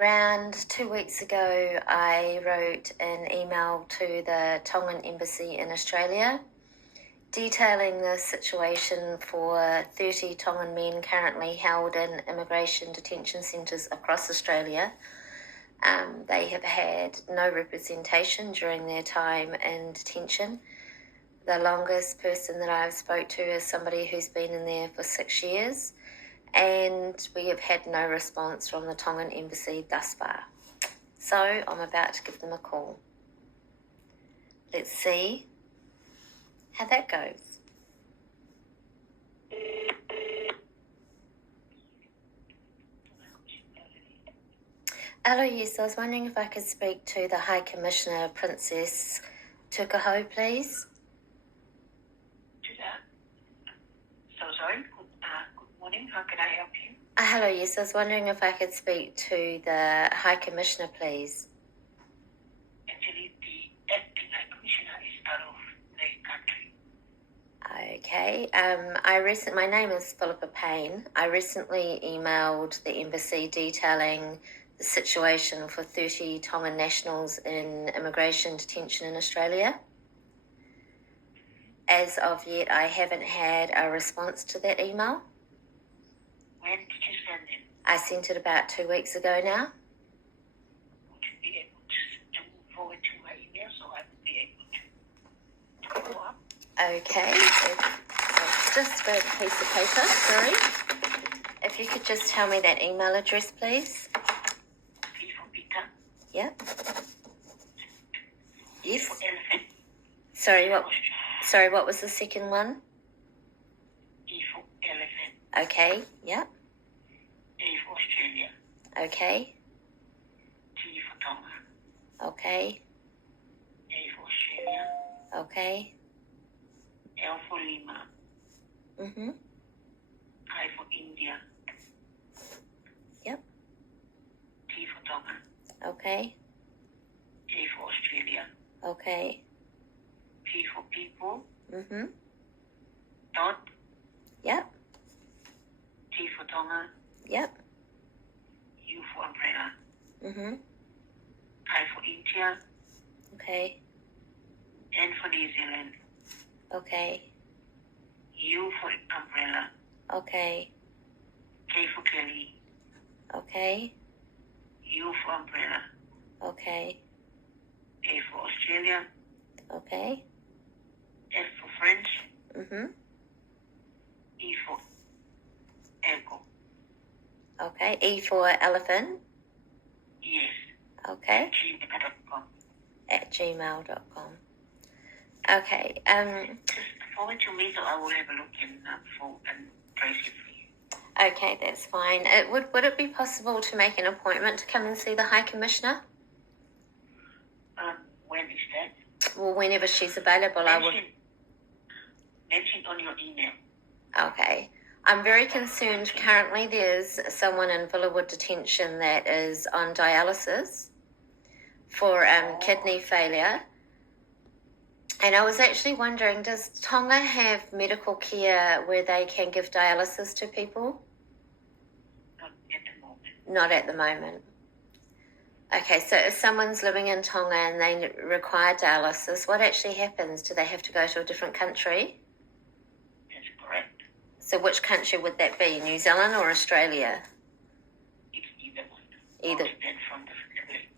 Around 2 weeks ago, I wrote an email to the Tongan embassy in Australia detailing the situation for 30 Tongan men currently held in immigration detention centres across Australia. They have had no representation during their time in detention. The longest person that I've spoke to is somebody who's been in there for 6 years. And we have had no response from the Tongan embassy thus far. So I'm about to give them a call. Let's see how that goes. Hello, yes, I was wondering if I could speak to the High Commissioner, Princess Tukaho, please. Sorry. Good morning. How can I help you? Hello, yes, I was wondering if I could speak to the High Commissioner, please. Actually, the acting High Commissioner is out of the country. Okay. My name is Philippa Payne. I recently emailed the embassy detailing the situation for 30 Tongan nationals in immigration detention in Australia. As of yet, I haven't had a response to that email. When did you send it? I sent it about 2 weeks ago now. Would you be able to move forward to my email so I would be able to follow up? Okay. Just a piece of paper, sorry. If you could just tell me that email address, please. P for Peter. Yep. E Yes. for elephant. Sorry, what was the second one? E for elephant. Okay, yep. A for Australia. Okay, T for Tonga. okay, A for Australia. okay. L for Lima. Mm-hmm. I for India. Yep. T for Tonga. Okay, A for Australia. okay. P for people. Mm-hmm. Dot. Yep, T for Tonga. yep. U for umbrella. Mm-hmm. I for India. Okay, N for New Zealand. okay, U for umbrella. okay, K for Kelly. okay, U for umbrella. okay, A for Australia. okay. F for French. Mm-hmm. E for echo. Okay, E for elephant. Yes. Okay, gmail.com. at gmail.com. Okay, Just forward to me so I will have a look and trace it for you. okay, that's fine. Would it be possible to make an appointment to come and see the High Commissioner? When is that? Well, whenever she's available, I would. Mention on your email. Okay. I'm very concerned. Currently, there's someone in Villawood detention that is on dialysis for kidney failure. And I was actually wondering, does Tonga have medical care where they can give dialysis to people? Not at the moment. Not at the moment. Okay, so if someone's living in Tonga and they require dialysis, what actually happens? Do they have to go to a different country? That's correct. So which country would that be, New Zealand or Australia? It's either one. Either. It depends from the family.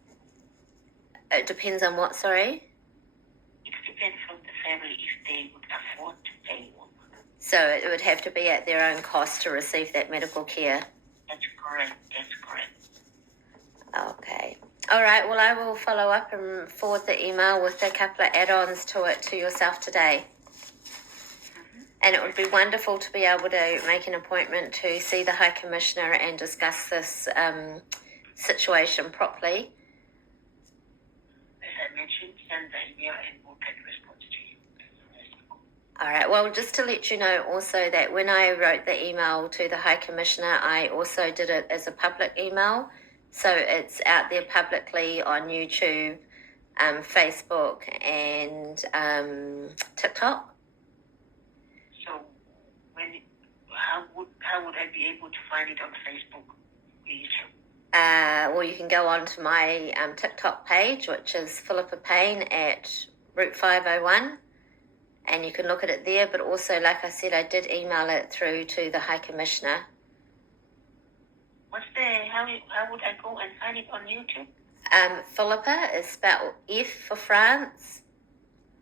It depends on what, sorry? It depends from the family if they would afford to pay one. So it would have to be at their own cost to receive that medical care? That's correct. That's correct. Okay. All right, well, I will follow up and forward the email with a couple of add-ons to it to yourself today. And it would be wonderful to be able to make an appointment to see the High Commissioner and discuss this situation properly. As I mentioned, send the email and we'll get a response to you. All right, well, just to let you know also that when I wrote the email to the High Commissioner, I also did it as a public email. So it's out there publicly on YouTube, Facebook, and TikTok. So how would I be able to find it on Facebook or YouTube? or you can go on to my TikTok page, which is Philippa Payne at Route 501, and you can look at it there. But also, like I said, I did email it through to the High Commissioner. How would I go and find it on YouTube? Philippa is spelled F for France,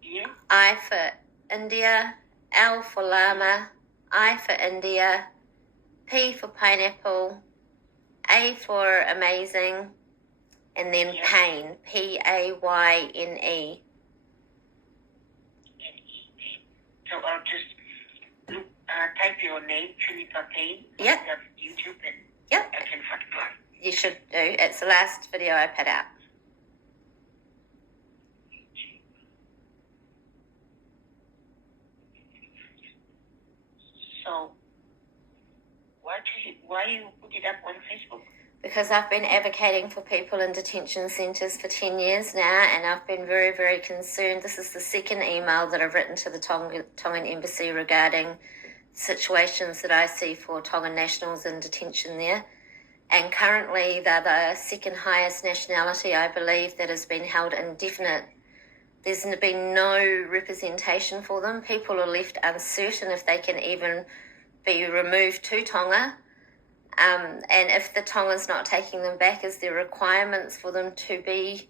Yeah. I for India, L for Llama, I for India, P for pineapple, A for amazing, and then Payne, Payne. So I'll just type your name, Philippa Payne, Yep. on YouTube, and Yep. I can find it. You should do. It's the last video I put out. So why you put it up on Facebook? Because I've been advocating for people in detention centres for 10 years now, and I've been very, very concerned. This is the second email that I've written to the Tongan Embassy regarding situations that I see for Tongan nationals in detention there. And currently they're the second highest nationality, I believe, that has been held indefinite. There's been no representation for them. People are left uncertain if they can even be removed to Tonga. And if the Tongan's not taking them back, is there requirements for them to be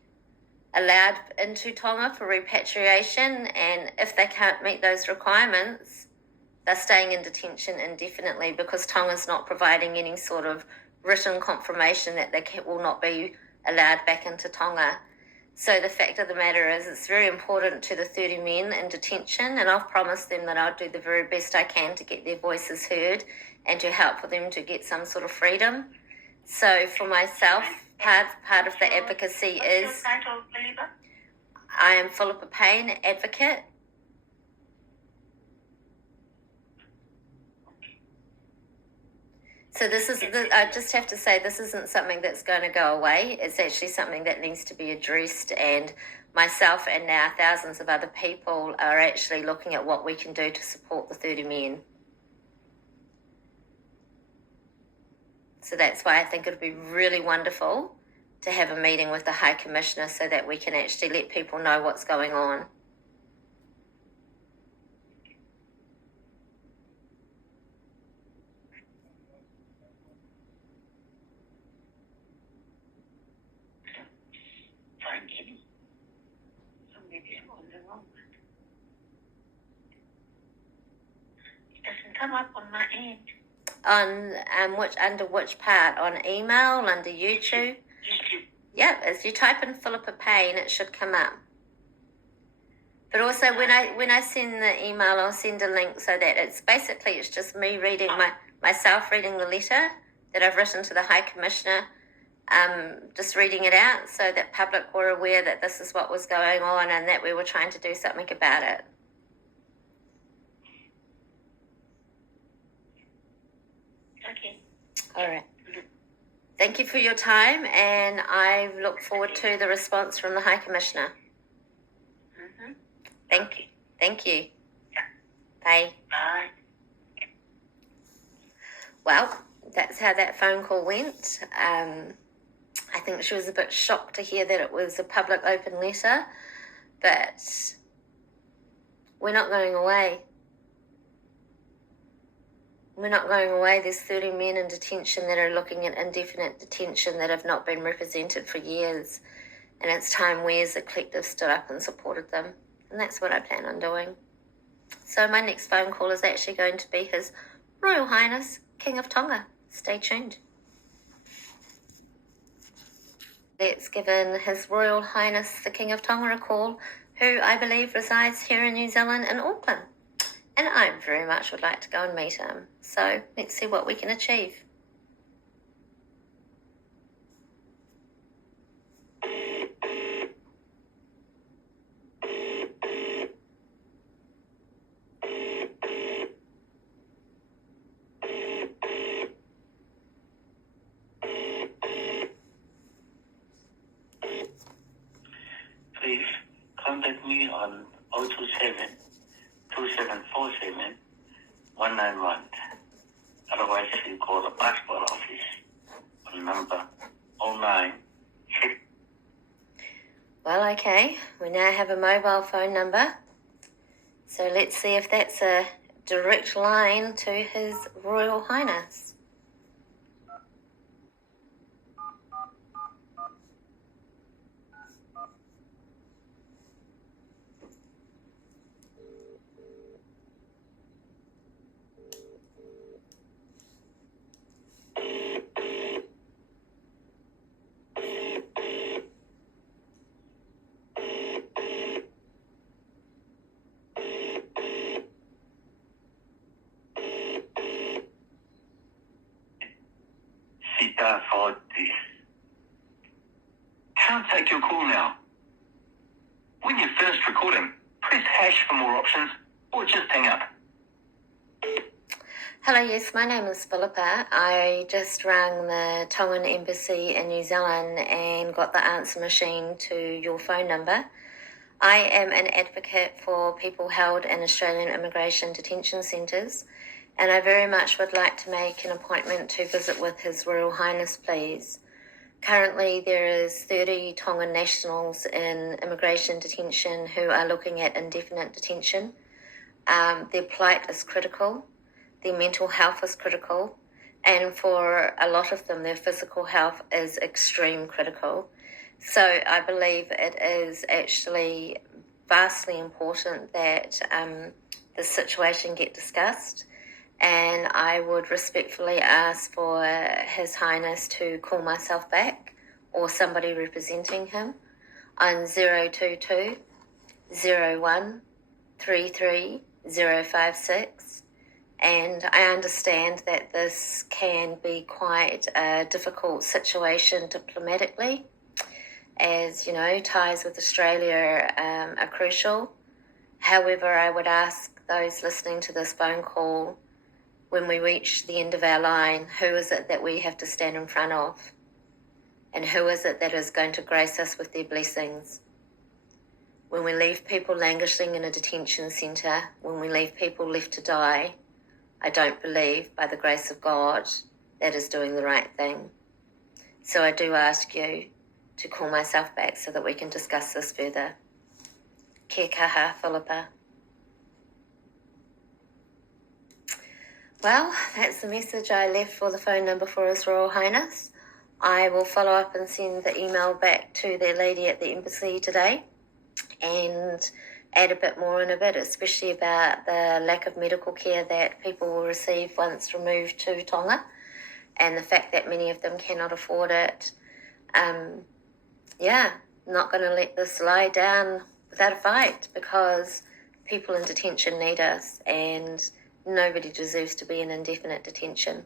allowed into Tonga for repatriation? And if they can't meet those requirements, they're staying in detention indefinitely, because Tonga's not providing any sort of written confirmation that they will not be allowed back into Tonga. So the fact of the matter is, it's very important to the 30 men in detention, and I've promised them that I'll do the very best I can to get their voices heard and to help for them to get some sort of freedom. So for myself, part of the advocacy is... What's your title, Philippa? I am Philippa Payne, advocate. So I just have to say, this isn't something that's going to go away. It's actually something that needs to be addressed, and myself and now thousands of other people are actually looking at what we can do to support the 30 men. So that's why I think it would be really wonderful to have a meeting with the High Commissioner so that we can actually let people know what's going on. Come up on my end. Under which part? On email, under YouTube? YouTube. Yeah, as you type in Philippa Payne, it should come up. But also when I send the email, I'll send a link so that it's just me reading myself reading the letter that I've written to the High Commissioner, just reading it out so that public were aware that this is what was going on and that we were trying to do something about it. Okay. All right. Thank you for your time, and I look forward to the response from the High Commissioner. Mm-hmm. Thank you. Yeah. Bye. Bye. Well, that's how that phone call went. I think she was a bit shocked to hear that it was a public open letter, but we're not going away. We're not going away. There's 30 men in detention that are looking at indefinite detention that have not been represented for years. And it's time we as a collective stood up and supported them. And that's what I plan on doing. So my next phone call is actually going to be His Royal Highness, King of Tonga. Stay tuned. Let's give His Royal Highness, the King of Tonga, a call, who I believe resides here in New Zealand in Auckland. And I very much would like to go and meet him. So let's see what we can achieve. Please contact me on 027 2747 191. Otherwise, you call the passport office on number 09. Well, okay, we now have a mobile phone number. So let's see if that's a direct line to His Royal Highness. Sita Forti. Can't take your call now. When you're finished recording, press hash for more options, or just hang up. Hello, yes, my name is Philippa. I just rang the Tongan Embassy in New Zealand and got the answer machine to your phone number. I am an advocate for people held in Australian immigration detention centres, and I very much would like to make an appointment to visit with His Royal Highness, please. Currently, there is 30 Tongan nationals in immigration detention who are looking at indefinite detention. Their plight is critical. Their mental health is critical. And for a lot of them, their physical health is extreme critical. So I believe it is actually vastly important that the situation get discussed. And I would respectfully ask for His Highness to call myself back or somebody representing him on 022 01 33 056. And I understand that this can be quite a difficult situation diplomatically, as you know, ties with Australia are crucial. However, I would ask those listening to this phone call, when we reach the end of our line, who is it that we have to stand in front of? And who is it that is going to grace us with their blessings? When we leave people languishing in a detention centre, when we leave people left to die, I don't believe, by the grace of God, that is doing the right thing. So I do ask you to call myself back so that we can discuss this further. Kia kaha, Philippa. Well, that's the message I left for the phone number for His Royal Highness. I will follow up and send the email back to the lady at the embassy today and add a bit more in a bit, especially about the lack of medical care that people will receive once removed to Tonga and the fact that many of them cannot afford it. Not going to let this lie down without a fight, because people in detention need us and nobody deserves to be in indefinite detention.